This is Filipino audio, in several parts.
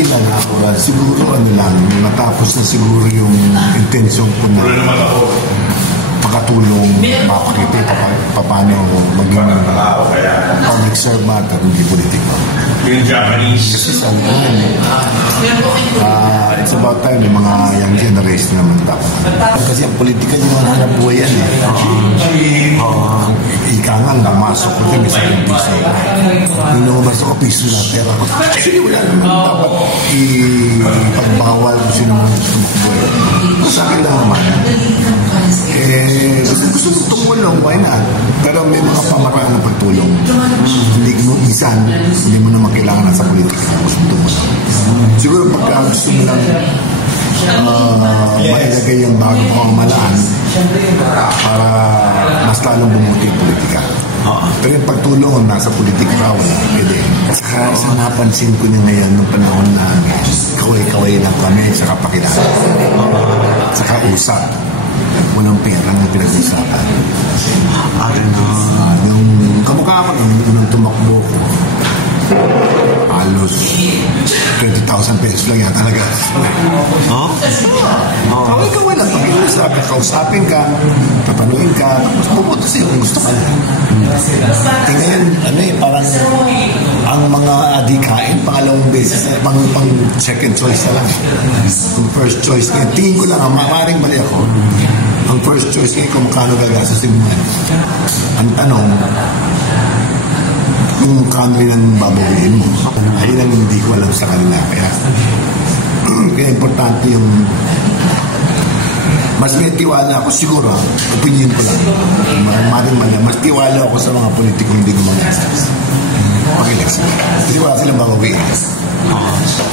ginagawa, siguro ano lang, matapos na siguro yung intensyon ko na makatulong, mapakita paano maging public servant at hindi politiko. Kasi sabi ko it's about time yung mga young generation naman dapat. Kasi ang politika yung mga hanap buhay yan ika nga namasok ko din sa piso. Nung namasok ko piso na pera ko. Kasi wala naman dapat ipagbawal kung sino mga gusto makbuhay. Sa akin lang naman. Gusto mo tumulong, why not? Pero may mga pamaraan ng pagtulong. Hindi mo isan, hindi mo naman kailangan sa politika na gusto mo tumulong. Siguro pagka gusto mo lang mailagay yung bagong pamamalaan para mas lalong bumuti yung politika. Pero yung pagtulong nasa politika ka, wala. Pwede. Saka isang napansin ko niya ngayon nung panahon na kaway-kaway lang kami sa kapakilala. Saka usap. Walang pera ng pinag-usapan. Yung kamukha ko nung tumakbo ko, halos 20,000 pesos lang yan talaga. Kaway-kaway lang. Pag-iusapin, kausapin ka, papanuin ka, tapos pumunta sa'yo kung gusto ka. Ngayon, parang ang mga adikain, pangalawang beses, pang second choice na lang. Kung first choice, tingin ko lang, maaaring mali ako. Ang first choice ngayon, kung makano gagasasin mo. Ang tanong, kung kano rin ang babawiin mo. Ayun ang hindi ko alam sa kanila. Kaya importante yung mas may tiwala ako siguro, opinion ko lang. Mas tiwala ako sa mga politikong hindi gumagastos. Pag-election. Kasi wala silang babawiin.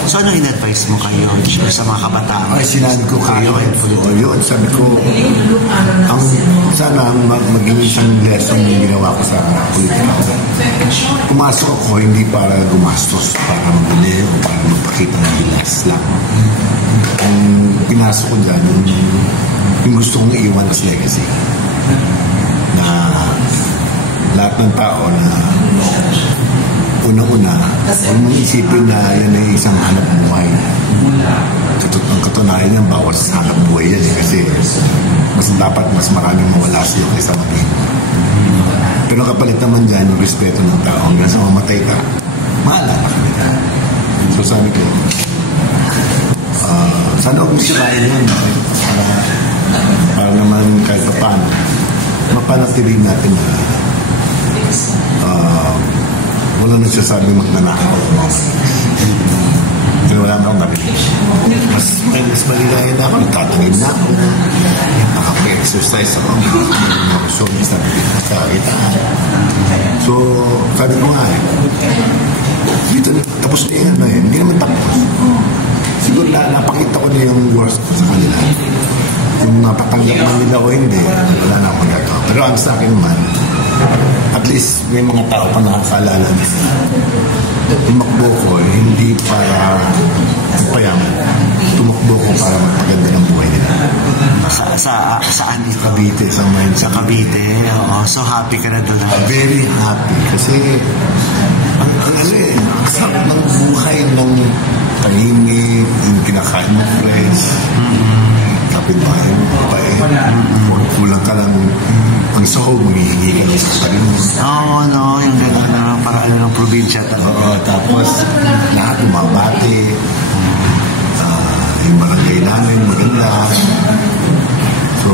So ano in-advise mo kayo sa mga kabataan? Ay, sinabi ko kayo. Yun, sabi ko, sana maging isang lesson yung ginawa ko sa politika ko. Pumasok ako hindi para gumastos, para mabili o para magpakita ng bilas lang. Ang pinasok ko dyan, yung gusto kong iiwan as legacy. Na lahat ng tao na unang-una, huwag mong isipin na yan ay isang hanap buhay. Ang katunayan yan, bawal sa hanap buhay yan. Kasi mas maraming mawala sa'yo kaysa maging. Pero kapalit naman dyan, yung respeto ng tao. Hanggang sa mamatay ka, maalala ka nila. So sabi ko, sana huwag sirain yun. Para naman kahit paano, mapanatiling natin na wala nagsasabi magnanakaw. Pero wala akong gabi. Mas malilayan na ako, nagtatangin na ako. Nakaka-exercise ako. So, so, sabi ko nga dito, tapos na yan na hindi naman tapos. Siguro napakita ko na yung worst ko sa kanila. Kung napatanggap man nila o hindi, wala na akong magagawa. Pero ang sa akin naman, at least may mga tao pa nakakaalala nila. Tumakbo ko, hindi para payaman. Tumakbo ko para magpaganda ng buhay nila. Saan ito? Cavite, sa Maynila. Sa Cavite, so happy ka na doon. Very happy. Kasi, ang sarap ng buhay ng tahimik, yung kinakain mo fresh. Kapit-bahay mo, kapait. Kulang ka lang ang sahog, humihingi ka ng sasarin mo. Yung gano'n na para ng probinsya talaga. Tapos lahat bumabati. Yung barangay namin, maganda. So,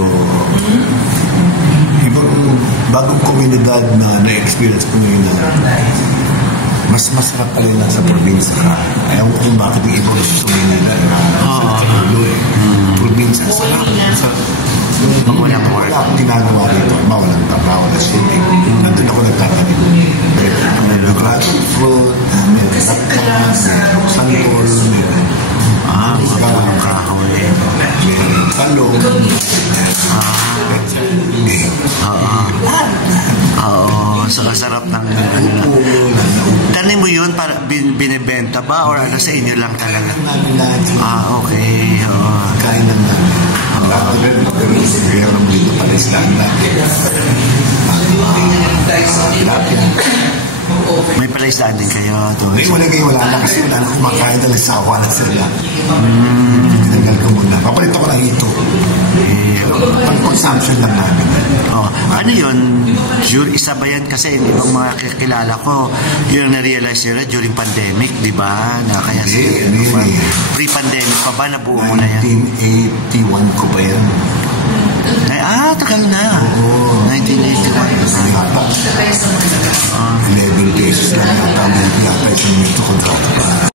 ibang bagong komunidad na na-experience ko ngayon na mas masarap pala na sa probinsya ka. Ayaw ko kung bakit yung ibang gusto sa Manila. Probinsya, sarap. Walang work. Wala akong ginagawa dito. Walang trabaho, walang swimming. Nandun ako nagtatanim. May dragon fruit, may rakkas, may sanggol, Walang kahoy. may talong, So kasarap ng tanim mo yun, para binibenta ba or ano sa inyo lang talaga? Okay. Kain lang namin. Ang lahat rin, mayroon dito pala islaan natin. Tilapia. May palaisdaan din kayo doon. May wala na kasi wala na kumakain dahil sa awa na sila. Tinanggal ko muna. Papalit ako ng ito. Pang-consumption lang namin. Oh, ano yun? Isa ba yan? Kasi ibang mga kakilala ko, yung na-realize nila during pandemic, di ba? Na kaya pre-pandemic pa ba? Nabuo mo na yan? 1981 ko ba yan? Tagal na. Oo. 1981. 11 pesos lang yata. May yata isang ito kontrata pa.